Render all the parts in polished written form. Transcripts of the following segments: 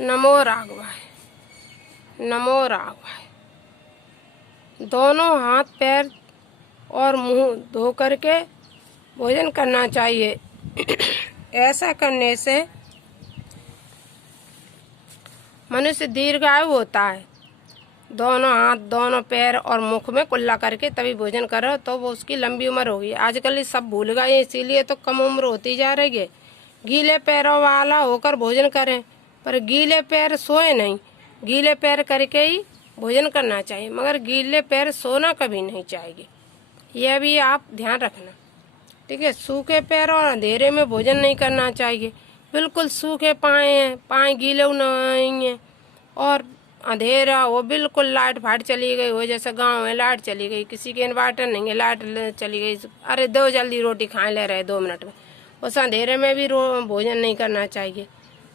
नमो राघवाय, नमो राघवाय। दोनों हाथ पैर और मुंह धो करके भोजन करना चाहिए। ऐसा करने से मनुष्य दीर्घायु होता है। दोनों हाथ, दोनों पैर और मुख में कुल्ला करके तभी भोजन करो तो वो उसकी लंबी उम्र होगी। आजकल ये सब भूल गए, इसीलिए तो कम उम्र होती जा रही है। गीले पैरों वाला होकर भोजन करें, पर गीले पैर सोए नहीं। गीले पैर करके ही भोजन करना चाहिए, मगर गीले पैर सोना कभी नहीं चाहिए। यह भी आप ध्यान रखना, ठीक है। सूखे पैर और अंधेरे में भोजन नहीं करना चाहिए। बिल्कुल सूखे पाए हैं, पाए गीले नहीं हैं, और अंधेरा हो, बिल्कुल लाइट फाइट चली गई हो, जैसे गांव में लाइट चली गई, किसी के इन्वर्टर नहीं है, लाइट चली गई, अरे दो जल्दी रोटी खाए ले रहे 2 मिनट में, उस अंधेरे में भी भोजन नहीं करना चाहिए।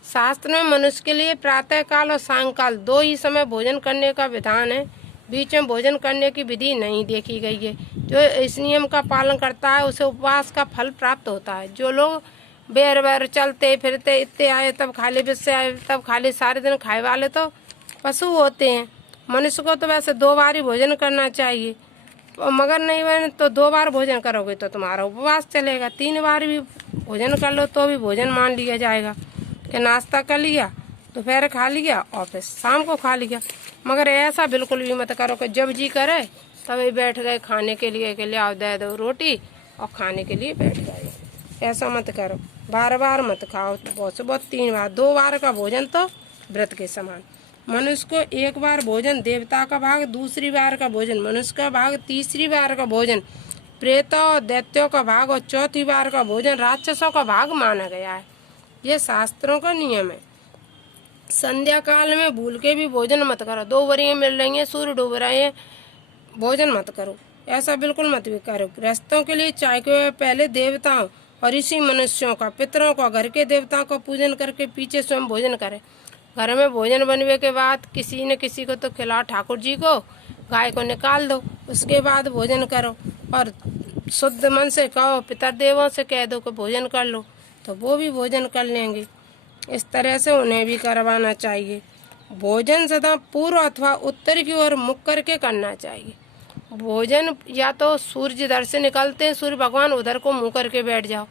शास्त्र में मनुष्य के लिए प्रातः काल और सायंकाल 2 ही समय भोजन करने का विधान है। बीच में भोजन करने की विधि नहीं देखी गई है। जो इस नियम का पालन करता है उसे उपवास का फल प्राप्त होता है। जो लोग बेर बेर चलते फिरते इतने आए तब खाली, बिस्से आए तब खाली, सारे दिन खाए वाले तो पशु होते हैं। मनुष्य को तो वैसे 2 बार ही भोजन करना चाहिए, मगर नहीं बने तो 2 बार भोजन करोगे तो तुम्हारा उपवास चलेगा। 3 बार भी भोजन कर लो तो भी भोजन मान लिया जाएगा कि नाश्ता कर लिया, दोपहर खा लिया और फिर शाम को खा लिया। मगर ऐसा बिल्कुल भी मत करो कि जब जी करे तभी बैठ गए खाने के लिए, कि ले आओ दे दो रोटी और खाने के लिए बैठ गए। ऐसा मत करो, बार बार मत खाओ, बहुत से बहुत 3 बार। 2 बार का भोजन तो व्रत के समान। मनुष्य को 1 बार भोजन देवता का भाग, दूसरी बार का भोजन मनुष्य का भाग, तीसरी बार का भोजन प्रेतों और दैत्यों का भाग और चौथी बार का भोजन राक्षसों का भाग माना गया है। ये शास्त्रों का नियम है। संध्या काल में भूल के भी भोजन मत करो। 2 बरियां मिल रही हैं, सूर्य डूब रहे हैं, भोजन मत करो, ऐसा बिल्कुल मत भी करो। गृहस्थों के लिए चाय के पहले देवताओं और ऋषि मनुष्यों का, पितरों का, घर के देवताओं का पूजन करके पीछे स्वयं भोजन करें। घर में भोजन बनने के बाद किसी न किसी को तो खिलाओ, ठाकुर जी को, गाय को निकाल दो, उसके बाद भोजन करो। और शुद्ध मन से कहो, पितर देवों से कह दो कि भोजन कर लो, तो वो भी भोजन कर लेंगे। इस तरह से उन्हें भी करवाना चाहिए। भोजन सदा पूर्व अथवा उत्तर की ओर मुख करके करना चाहिए। भोजन या तो सूर्य इधर से निकलते हैं, सूर्य भगवान उधर को मुँह करके बैठ जाओ,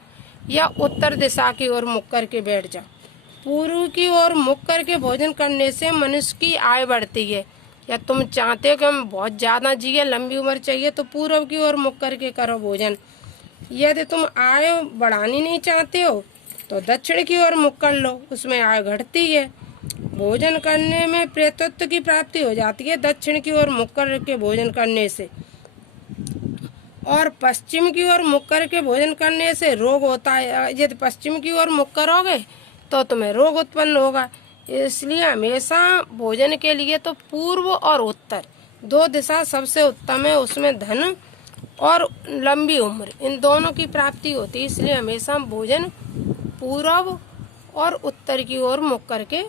या उत्तर दिशा की ओर मुख करके बैठ जाओ। पूर्व की ओर मुख करके भोजन करने से मनुष्य की आयु बढ़ती है। या तुम चाहते हो कि हम बहुत ज़्यादा जिए, लंबी उम्र चाहिए, तो पूर्व की ओर मुख करके करो भोजन। यदि तुम आयु बढ़ानी नहीं चाहते हो तो दक्षिण की ओर मुख कर लो, उसमें आयु घटती है। भोजन करने में प्रेतत्व की प्राप्ति हो जाती है दक्षिण की ओर मुख करके भोजन करने से। और पश्चिम की ओर मुख करके भोजन करने से रोग होता है। यदि पश्चिम की ओर मुख करोगे तो तुम्हें रोग उत्पन्न होगा। इसलिए हमेशा भोजन के लिए तो पूर्व और उत्तर 2 दिशा सबसे उत्तम है। उसमें धन और लंबी उम्र, इन दोनों की प्राप्ति होती है। इसलिए हमेशा भोजन पूर्व और उत्तर की ओर मुख करके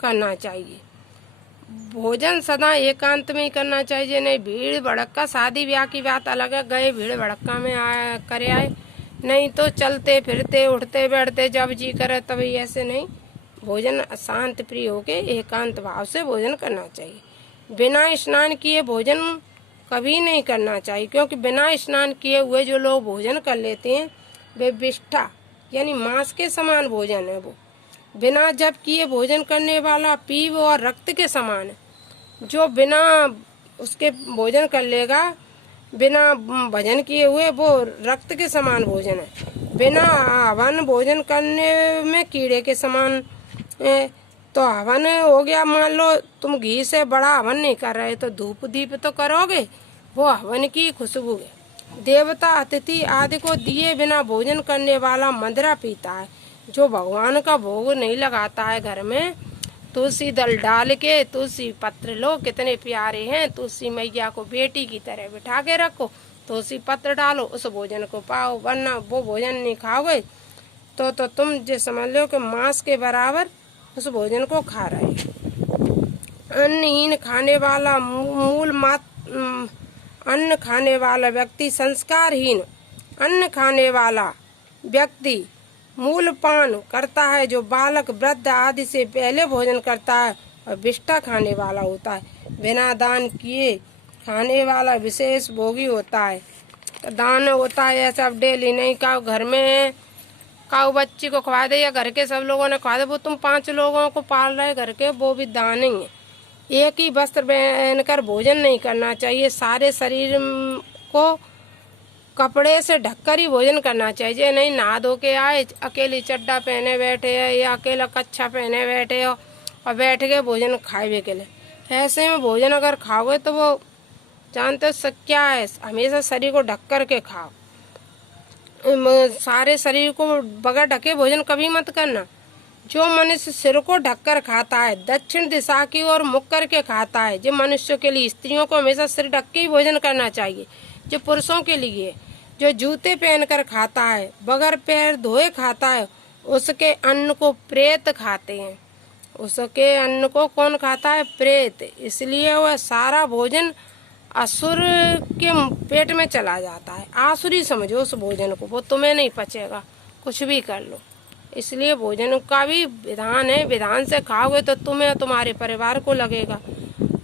करना चाहिए। भोजन सदा एकांत में ही करना चाहिए, नहीं भीड़ भड़क्का। शादी ब्याह की बात अलग है, गए भीड़ भड़क्का में करे आए, नहीं तो चलते फिरते उठते बैठते जब जी करे तभी, ऐसे नहीं। भोजन शांत प्रिय होके एकांत भाव से भोजन करना चाहिए। बिना स्नान किए भोजन कभी नहीं करना चाहिए, क्योंकि बिना स्नान किए हुए जो लोग भोजन कर लेते हैं वे विष्ठा यानी मांस के समान भोजन है। वो बिना जप किए भोजन करने वाला पीव और रक्त के समान है। जो बिना उसके भोजन कर लेगा, बिना भजन किए हुए, वो रक्त के समान भोजन है। बिना हवन भोजन करने में कीड़े के समान तो हवन हो गया। मान लो तुम घी से बड़ा हवन नहीं कर रहे तो धूप दीप तो करोगे, वो हवन की खुशबू है। देवता अतिथि आदि को दिए बिना भोजन करने वाला मदिरा पीता है। जो भगवान का भोग नहीं लगाता है घर में, तुलसी दल डाल के, तुलसी पत्र लो, कितने प्यारे हैं, तुलसी मैया को बेटी की तरह बिठा के रखो, तुलसी पत्र डालो, उस भोजन को पाओ। वरना वो भोजन नहीं खाओगे तो तुम जो समझ लो कि मांस के बराबर उस भोजन को खा रहे हो। अन्नहीन खाने वाला अन्न खाने वाला व्यक्ति, संस्कारहीन अन्न खाने वाला व्यक्ति मूलपान करता है जो बालक, वृद्ध आदि से पहले भोजन करता है और विष्ठा खाने वाला होता है। बिना दान किए खाने वाला विशेष भोगी होता है। तो दान होता है ऐसा डेली नहीं, का घर में काऊ बच्ची को खवा दे या घर के सब लोगों ने खवा दे, वो तुम 5 लोगों को पाल रहे घर के, वो भी दान ही है। एक ही वस्त्र पहनकर भोजन नहीं करना चाहिए, सारे शरीर को कपड़े से ढककर ही भोजन करना चाहिए। नहीं नहा धो के आए, अकेली चड्डा पहने बैठे है या अकेला कच्छा पहने बैठे हो और बैठ के भोजन खाए के लिए, ऐसे में भोजन अगर खाओगे तो वो जानते हो क्या है, हमेशा शरीर को ढक कर के खाओ। सारे शरीर को बगैर ढके भोजन कभी मत करना। जो मनुष्य सिर को ढककर खाता है, दक्षिण दिशा की ओर मुख करके खाता है, जो मनुष्यों के लिए, स्त्रियों को हमेशा सिर ढक के ही भोजन करना चाहिए। जो पुरुषों के लिए, जो जूते पहनकर खाता है, बगैर पैर धोए खाता है, उसके अन्न को प्रेत खाते हैं। उसके अन्न को कौन खाता है? प्रेत। इसलिए वह सारा भोजन असुर के पेट में चला जाता है। आसुरी समझो उस भोजन को, वो तुम्हें नहीं पचेगा, कुछ भी कर लो। इसलिए भोजन का भी विधान है, विधान से खाओगे तो तुम्हें और तुम्हारे परिवार को लगेगा।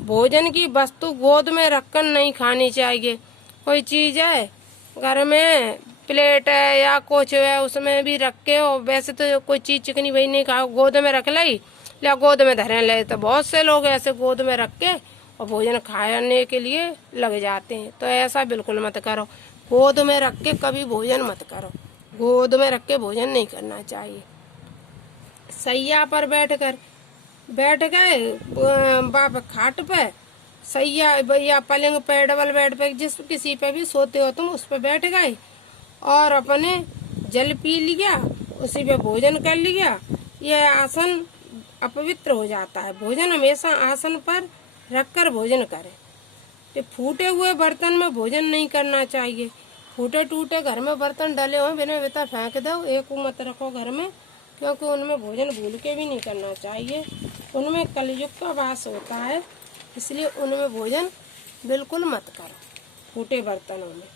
भोजन की वस्तु गोद में रखकर नहीं खानी चाहिए। कोई चीज है घर में, प्लेट है या कुछ है, उसमें भी रख के, और वैसे तो कोई चीज चिकनी वही नहीं खाओ, गोद में रख ली या गोद में धरे ले, तो बहुत से लोग ऐसे गोद में रख के और भोजन खाने के लिए लग जाते हैं। तो ऐसा बिल्कुल मत करो, गोद में रख के कभी भोजन मत करो, गोद में रख के भोजन नहीं करना चाहिए। सैया पर बैठ गए बाप खाट पे, सैया या पलंग पे, डबल बेड पे, जिस किसी पे भी सोते हो तुम, उस पे बैठ गए और अपने जल पी लिया, उसी पे भोजन कर लिया, यह आसन अपवित्र हो जाता है। भोजन हमेशा आसन पर रखकर भोजन करें। तो फूटे हुए बर्तन में भोजन नहीं करना चाहिए। फूटे टूटे घर में बर्तन डले हो बिना बेटा फेंक दो, एक मत रखो घर में, क्योंकि उनमें भोजन भूल के भी नहीं करना चाहिए। उनमें कलयुग का वास होता है, इसलिए उनमें भोजन बिल्कुल मत करो, फूटे बर्तनों में।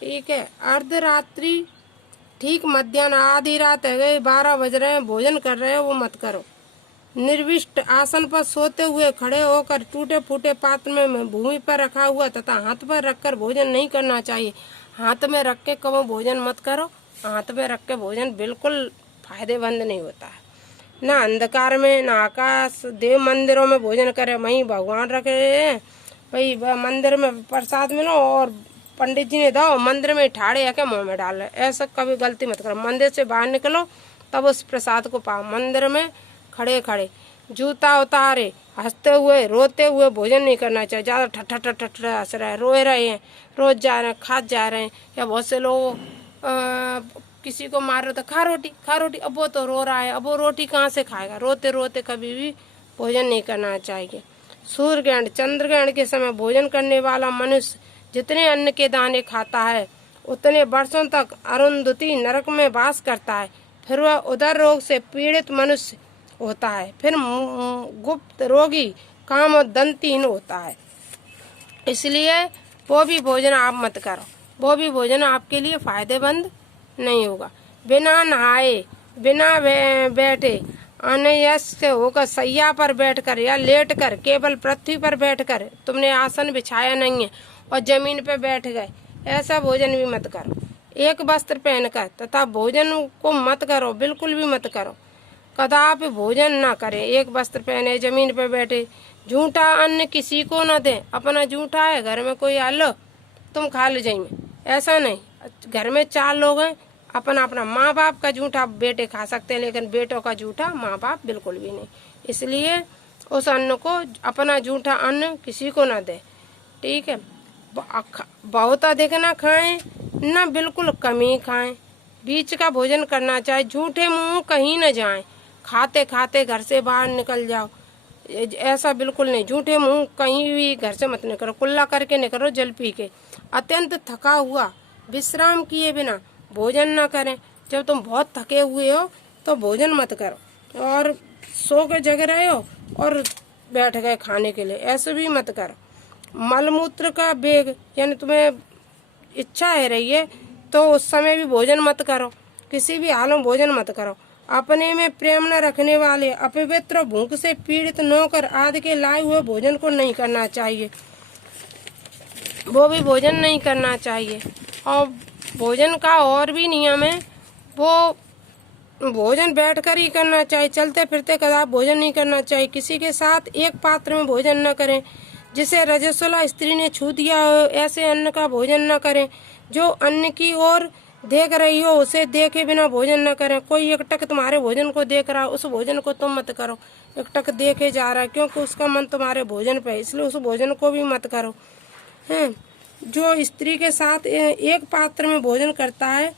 ठीक है। अर्धरात्रि, ठीक मध्याह्न, आधी रात है गई, 12 बज रहे हैं, भोजन कर रहे हो, वो मत करो। निर्विष्ट आसन पर सोते हुए खड़े होकर टूटे फूटे पात्र में भूमि पर रखा हुआ तथा हाथ पर रखकर भोजन नहीं करना चाहिए। हाथ में रख के कभी भोजन मत करो, हाथ में रख के भोजन बिल्कुल फायदेमंद नहीं होता है। ना अंधकार में, ना आकाश, देव मंदिरों में भोजन करे, वहीं भगवान रख रहे हैं, भाई मंदिर में प्रसाद मिलो और पंडित जी ने दो, मंदिर में ठाड़े आके मुँह में डाल रहे, ऐसा कभी गलती मत करो। मंदिर से बाहर निकलो तब उस प्रसाद को पाओ। मंदिर में खड़े खड़े जूता उतारे, हंसते हुए रोते हुए भोजन नहीं करना चाहिए। ज़्यादा ठट्ठा ठट्ठा हंस रहे हैं, रोए रहे हैं, रोज जा रहे हैं, खा जा रहे हैं, या बहुत से लोग किसी को मार रहे तो खा रोटी, अब वो तो रो रहा है, अब वो रोटी कहाँ से खाएगा? रोते रोते कभी भी भोजन नहीं करना चाहिए। सूर्य ग्रहण, चंद्र ग्रहण के समय भोजन करने वाला मनुष्य जितने अन्न के दाने खाता है उतने वर्षों तक अरुंधति नरक में वास करता है। फिर वह उदर रोग से पीड़ित मनुष्य होता है, फिर गुप्त रोगी, काम और दंतहीन होता है। इसलिए वो भी भोजन आप मत करो, वो भी भोजन आपके लिए फायदेमंद नहीं होगा। बिना नहाए, बिना बैठे, अनयस्य होकर शैया पर बैठकर या लेटकर, केवल पृथ्वी पर बैठकर, तुमने आसन बिछाया नहीं है और जमीन पर बैठ गए, ऐसा भोजन भी मत करो। एक वस्त्र पहनकर तथा भोजन को मत करो, बिल्कुल भी मत करो, कदापि भोजन ना करें। एक वस्त्र पहने, जमीन पर बैठे, झूठा अन्न किसी को न दे। अपना झूठा है, घर में कोई आ लो तुम खा लो जाइए, ऐसा नहीं। घर में 4 लोग हैं, अपना अपना माँ बाप का झूठा बेटे खा सकते हैं, लेकिन बेटों का झूठा माँ बाप बिल्कुल भी नहीं। इसलिए उस अन्न को, अपना झूठा अन्न किसी को ना दे। ठीक है। बहुत अधिक ना खाएं, ना बिल्कुल कम ही खाएं, बीच का भोजन करना चाहिए। झूठे मुंह कहीं न जाएं, खाते खाते घर से बाहर निकल जाओ, ऐसा बिल्कुल नहीं। झूठे मुंह कहीं भी घर से मत निकलो, कुल्ला करके निकलो, जल पी के। अत्यंत थका हुआ, विश्राम किए बिना भोजन न करें। जब तुम बहुत थके हुए हो तो भोजन मत करो, और सो के जग रहे हो और बैठ गए खाने के लिए, ऐसे भी मत करो। मलमूत्र का वेग, यानी तुम्हें इच्छा है रही है तो उस समय भी भोजन मत करो। किसी भी हाल में भोजन मत करो। अपने में प्रेम न रखने वाले, अपवित्र, भूख से पीड़ित नौकर आदि के लाए हुए भोजन को नहीं करना चाहिए, वो भी भोजन नहीं करना चाहिए। और भोजन का और भी नियम है, वो भोजन बैठकर ही करना चाहिए, चलते फिरते कदापि भोजन नहीं करना चाहिए। किसी के साथ एक पात्र में भोजन न करें। जिसे रजस्वला स्त्री ने छू दिया हो ऐसे अन्न का भोजन न करें। जो अन्न की ओर देख रही हो उसे देखे बिना भोजन न करें। कोई एकटक तुम्हारे भोजन को देख रहा है, उस भोजन को तुम मत करो। एकटक देखे जा रहा है क्योंकि उसका मन तुम्हारे भोजन पे है, इसलिए उस भोजन को भी मत करो। हैं, जो स्त्री के साथ एक पात्र में भोजन करता है